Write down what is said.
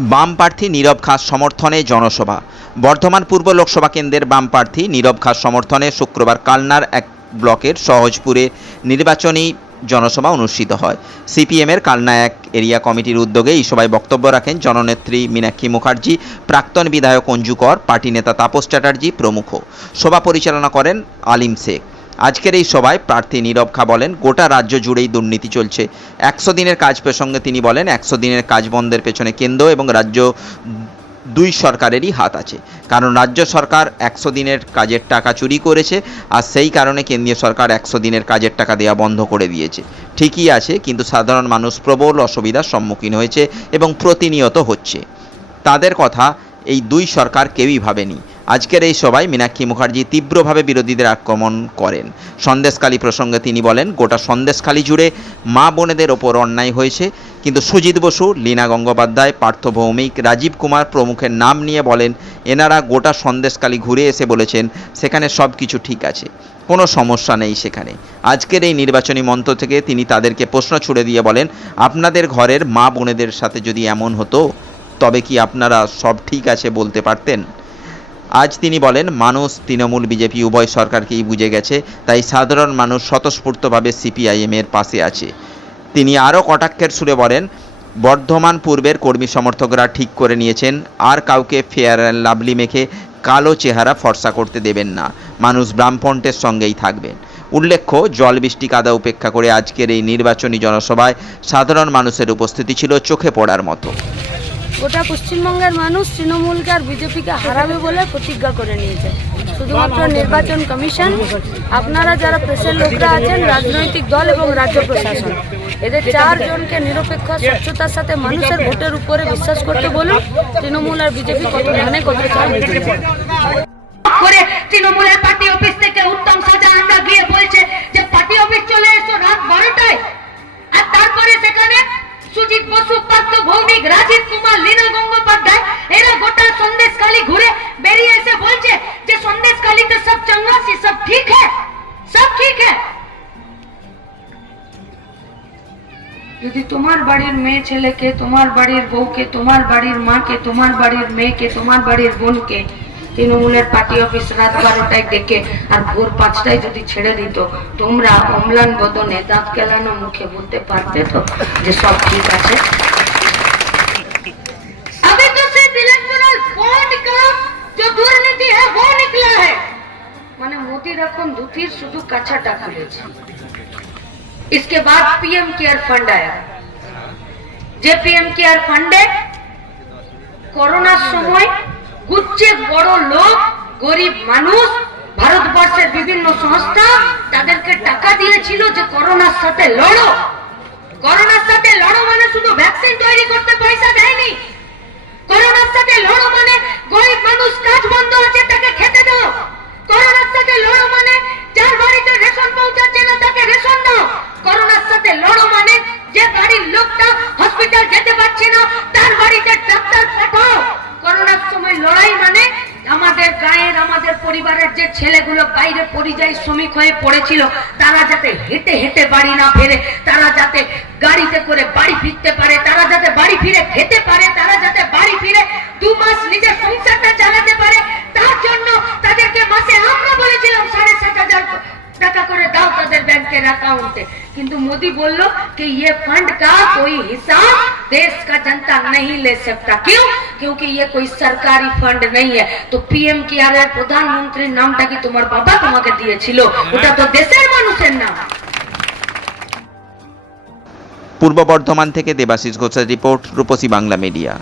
বাম প্রার্থী নীরব খাস সমর্থনে জনসভা। বর্ধমান পূর্ব লোকসভা কেন্দ্রের বাম প্রার্থী নীরব খাস সমর্থনে শুক্রবার কালনার এক ব্লকের সহজপুরে নির্বাচনী জনসভা অনুষ্ঠিত হয়। সিপিএমের কালনা এক এরিয়া কমিটির উদ্যোগে এই সভায় বক্তব্য রাখেন জননেত্রী মীনাক্ষী মুখার্জি, প্রাক্তন বিধায়ক অঞ্জু কর, পার্টি নেতা তাপস চ্যাটার্জি প্রমুখ। সভা পরিচালনা করেন আলিম শেখ। আজকের এই সভায় প্রার্থী নীরব খা বলেন, গোটা রাজ্য জুড়েই দুর্নীতি চলছে। একশো দিনের কাজ প্রসঙ্গে তিনি বলেন, একশো দিনের কাজ বন্ধের পেছনে কেন্দ্র এবং রাজ্য দুই সরকারেরই হাত আছে। কারণ রাজ্য সরকার একশো দিনের কাজের টাকা চুরি করেছে আর সেই কারণে কেন্দ্রীয় সরকার একশো দিনের কাজের টাকা দেওয়া বন্ধ করে দিয়েছে। ঠিকই আছে, কিন্তু সাধারণ মানুষ প্রবল অসুবিধার সম্মুখীন হয়েছে এবং প্রতিনিয়ত হচ্ছে। তাদের কথা এই দুই সরকার কেউই ভাবেনি। আজকের এই সভায় মীনাক্ষী মুখার্জি তীব্রভাবে বিরোধীদের আক্রমণ করেন। সন্দেশখালী প্রসঙ্গে তিনি বলেন, গোটা সন্দেশখালী জুড়ে মা বোনেদের ওপর অন্যায় হয়েছে, কিন্তু সুজিত বসু, লীনা গঙ্গোপাধ্যায়, পার্থ ভৌমিক, রাজীব কুমার প্রমুখের নাম নিয়ে বলেন, এনারা গোটা সন্দেশখালী ঘুরে এসে বলেছেন, সেখানে সব কিছু ঠিক আছে, কোনো সমস্যা নেই সেখানে। আজকের এই নির্বাচনী মঞ্চ থেকে তিনি তাদেরকে প্রশ্ন ছুড়ে দিয়ে বলেন, আপনাদের ঘরের মা বোনেদের সাথে যদি এমন হতো, তবে কি আপনারা সব ঠিক আছে বলতে পারতেন? আজ তিনি বলেন, মানুষ, তৃণমূল, বিজেপি, উভয় সরকারকেই বুঝে গেছে, তাই সাধারণ মানুষ স্বতঃস্ফূর্তভাবে সিপিআইএম এর পাশে আছে। তিনি আরও কটাক্ষের সুরে বলেন, বর্ধমান পূর্বের কর্মী সমর্থকরা ঠিক করে নিয়েছেন, আর কাউকে ফেয়ার অ্যান্ড লাভলি মেখে কালো চেহারা ফর্সা করতে দেবেন না। মানুষ ব্রাহ্মণটের সঙ্গেই থাকবেন। উল্লেখ্য, জল বৃষ্টি কাদা উপেক্ষা করে আজকের এই নির্বাচনী জনসভায় সাধারণ মানুষের উপস্থিতি ছিল চোখে পড়ার মতো। গোটা পশ্চিমবঙ্গের মানুষ তৃণমূলকে আর বিজেপিকে হারাবে বলে প্রতিজ্ঞা করে নিয়েছে। শুধুমাত্র নির্বাচন কমিশন, আপনারা যারা প্রেসের লোকরা আছেন, রাজনৈতিক দল এবং রাজ্য প্রশাসন, এদের চারজনকে নিরপেক্ষ, স্বচ্ছতার সাথে মানুষের ভোটের উপরে বিশ্বাস করতে বলুন, তৃণমূল আর বিজেপি কত ধানে কত চাল তৃণমূলের যদি তোমার বাড়ির মেয়ে ছেলেকে তোমার বাড়ির বউকে তোমার বাড়ির মাকে তোমার বাড়ির মেয়েকে তোমার বাড়ির বোনকে তৃণমূলের পার্টি অফিস রাত বারোটায় ডেকে আর ভোর পাঁচটায় যদি ছেড়ে দিত তোমরা অম্লান বদনে দাঁত কেলানো মুখে বলতে পারতে তো যে সব ঠিক আছে? মানে মোদির এখন দুটির শুধু কাছাটা খুলেছে। इसके बाद पीएम केयर फंड आया যে পিএম কেয়ার ফান্ডে করোনার সময় গুচ্ছে বড় লোক গরিব মানুষ ভারতবর্ষের বিভিন্ন সংস্থা তাদেরকে টাকা দিয়েছিল যে করোনার সাথে লড়ো করোনার সাথে লড়ো মানে শুধু ভ্যাকসিন তৈরি করতে পয়সা দেয়নি করোনার সাথে লড়ো মানে গরিব মানুষ কাজ বন্ধ আছে আমাদের গায়ের, আমাদের পরিবারের যে ছেলেগুলো বাইরে পরিযায়ী শ্রমিক হয়ে পড়েছিল, তারা যাতে হেঁটে হেঁটে বাড়ি না ফেরে, তারা যাতে গাড়িতে করে বাড়ি ফিরতে পারে, তারা যাতে বাড়ি ফিরে খেতে পারে, তারা যাতে বাড়ি ফিরে দু মাস নিজের करके रहता हूँ। किंतु मोदी बोल लो कि ये फंड का कोई हिसाब देश का जनता नहीं ले सकता। क्यों? क्योंकि ये कोई सरकारी फंड नहीं है। তো পিএম কেয়ারের প্রধানমন্ত্রীর নামটা কি তোমার বাবা তোমাকে দিয়েছিল ওটা তো দেশের মানুষের নাম পূর্ব বর্ধমান থেকে দেবাশিস ঘোষের রিপোর্ট রূপসী বাংলা মিডিয়া।